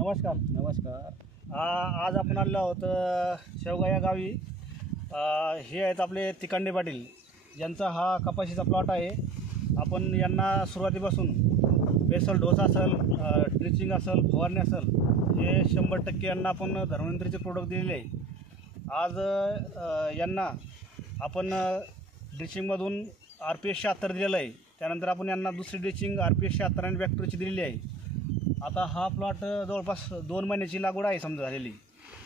नमस्कार. नमस्कार. आज आपण आलेलो आहोत शेवगा या गावी. हे आहेत आपले तिकांडे पाटील, ज्यांचा हा कपाशीचा प्लॉट आहे. आपण यांना सुरुवातीपासून बेसल डोस असेल, ड्रिचिंग असेल, फवारणी असेल, हे 100% यांना आपण धन्वंतरीचे प्रोडक्ट दिलेले आहे. आज यांना आपण ड्रिचिंगमधून RPS 76 दिलेलं आहे. त्यानंतर आपण यांना दुसरी ड्रिचिंग RPS 76 आणि बॅक्टरीची दिलेली आहे. आता हा प्लॉट जवळपास 2 महिन्याची लागवड आहे समजा झालेली.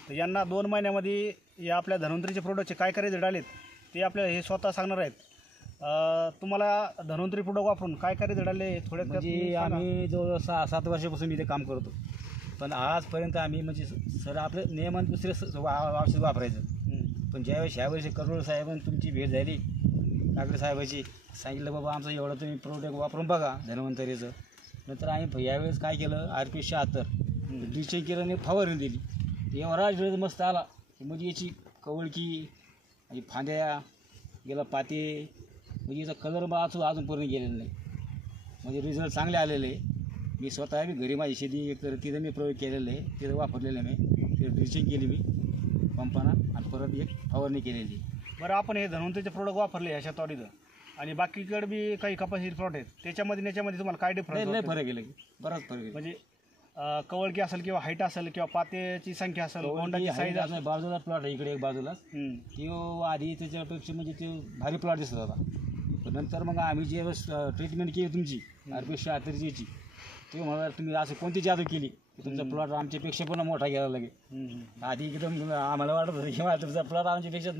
तर यांना 2 महिन्यामध्ये या आपल्या धन्वंतरीचे प्रोडक्टचे काय काय रिझल्ट आलेत ते आपल्याला हे स्वतः सांगणार आहेत. तुम्हाला धन्वंतरी प्रोडक्ट वापरून काय काय रिझल्ट आले थोड्यात? म्हणजे आम्ही जवळ 6-7 वर्षापासून इथे काम करतो, पण आजपर्यंत आम्ही म्हणजे सर आपलं नियमन दुसरे औषध वापरायचं. पण ज्यावेळेस ह्यावेळेस करोड साहेबांनी तुमची भेट झाली, काकडे साहेबाची, सांगितलं बाबा आमचं एवढं तुम्ही प्रोडक्ट वापरून बघा धन्वंतरीचं. नंतर आम्ही यावेळेस काय केलं, RPS 76 ड्रिचिंग केलं आणि फवारणी दिली. एवढा रिझल्ट मस्त आला की म्हणजे याची कवळकी आणि फांद्या गेला पाते, म्हणजे याचा कलर अजूनपर्यंत गेलेला नाही. म्हणजे रिझल्ट चांगले आलेले. मी स्वतः घरी माझी शेती एक तर तिथं मी प्रयोग केलेलं आहे, तिथं वापरलेलं आहे. मी तिथं ड्रिचिंग केली मी पंपानं आणि परत एक फवारणी केलेली. बरं, आपण हे धन्वंतरीचे प्रोडक्ट वापरले ह्या शेतावरीचं आणि बाकीकडे बी काही कपाशी प्लॉट आहेत, त्याच्यामध्ये याच्यामध्ये तुम्हाला काय डिफरन्स? नाही फरक गेला, बराच फरक आहे. म्हणजे कवळकी असेल किंवा हाईट असेल किंवा पात्याची संख्या असेल, बोंडाची साईज असेल. बाजूला प्लॉट आहे इकडे एक बाजूलाच, तो आधी त्याच्यापेक्षा म्हणजे ते भारी प्लॉट दिसत होता. पण नंतर मग आम्ही जे ट्रीटमेंट केली तुमची RPS 76ची, ते म्हणाला तुम्ही असं कोणती जादू केली की तुमचा प्लॉट आमच्यापेक्षा पण मोठा गेला लगे. आधी एकदम आम्हाला वाटत होतं किंवा तुमचा प्लॉट आमच्यापेक्षा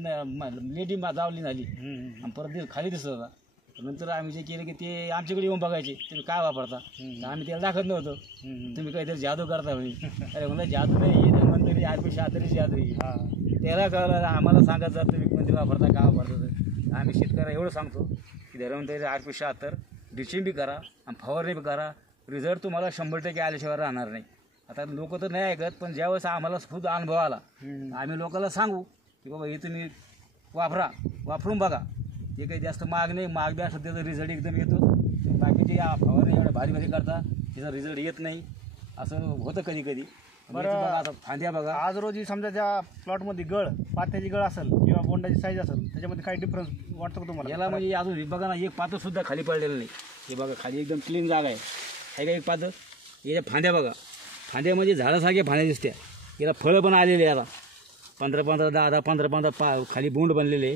लेडी जावली झाली आणि परत खाली दिसत होता. नंतर आम्ही जे केलं की ते आमच्याकडे येऊन बघायचे तुम्ही काय वापरता. आम्ही त्याला दाखवत नव्हतो, तुम्ही काहीतरी जादू करता म्हणे. अरे म्हणलं जादू नाही, धन्वंतरी RPS 76ची जादू आहे. त्याला कळलं आम्हाला सांगत जर तुम्ही कोणती वापरता काय वापरता. आम्ही शेतकऱ्याला एवढं सांगतो की धन्वंतरी RPS 76 ड्रिचिंग बी करा आणि फवारणी बी करा. रिझल्ट तुम्हाला 100% आल्याशिवाय राहणार नाही. आता लोक तर नाही ऐकत, पण ज्यावेळेस आम्हाला खुद अनुभव आला आम्ही लोकांना सांगू की बाबा हे तुम्ही वापरून बघा. हे काही जास्त महाग नाही, महाग बी असं त्याचा रिझल्ट एकदम येतो. बाकीचे फवारणी एवढ्या भारी भारी करता त्याचा रिझल्ट येत नाही, असं होतं कधी कधी. बरं, आता फांद्या बघा. आज रोजी समजा त्या प्लॉटमध्ये पात्याची गळ असेल किंवा बोंडाची साईज असेल, त्याच्यामध्ये काही डिफरन्स वाटतो का तुम्हाला? याला म्हणजे अजून बघा ना, एक पातं सुद्धा खाली पडलेलं नाही. हे बघा खाली एकदम क्लीन जागा आहे का एक पातं. याच्या फांद्या बघा, फांद्या म्हणजे झाडासारख्या फांद्या दिसत्या. याला फळं पण आलेले, याला 15-15, 10-10, 15-15 खाली बोंड बनलेले.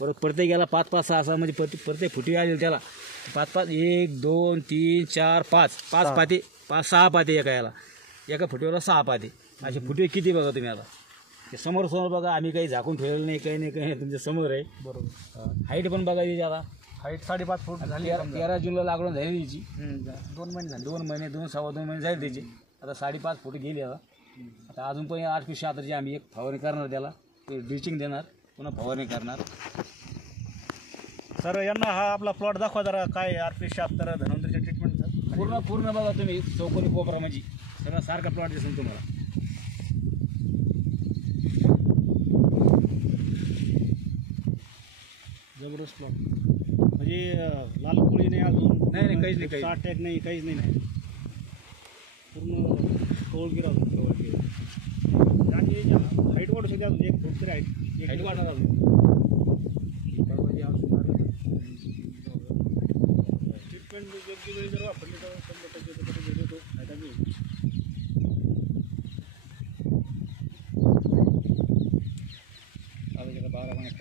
परत प्रत्येक याला 5-5, 6-6 म्हणजे प्रत्येक फुटी आलेली. त्याला 5-5, 1, 2, 3, 4, 5 पाते, 6 पाते एका याला. एका फुटीवर 6 पाते. असे फुटे किती बघा तुम्ही. आता ते समोर बघा, आम्ही काही झाकून ठेवलेलं नाही, काही नाही तुमच्या समोर आहे. बरोबर. हाईट पण बघा याची. आता हाईट 5.5 फूट झाली. 13 जूनला लागवड झाली त्याची. 2 महिने झाले. 2 महिने, 2-2.25 महिने झाले त्याचे. आता 5.5 फूट गेली. आता अजून पण RPS 76ची आम्ही एक फवारणी करणार, त्याला ते ड्रिचिंग देणार, पुन्हा फवारणी करणार. सर, यांना हा आपला प्लॉट दाखवा जरा, काय RPS 76 धन्वंतरीच्या ट्रीटमेंटचं पूर्ण बघा तुम्ही. चौकोनी कोपरा म्हणजे सगळा सारखा प्लॉट दिसेल तुम्हाला. जबरदस्त प्लॉट. म्हणजे लाल कोळी नाही अजून, नाही काहीच नाही, अटॅक नाही, काहीच नाही. पूर्ण कवळगी राहतो. कवळगी आणि हाईट वाढू शकते अजून 1 फूट तरी हाईट वाढणार अजून. ट्रीटमेंट योग्य वेळी जर वापरली तर 100% देतो फायदा मिळेल. आता 12 महिन्यात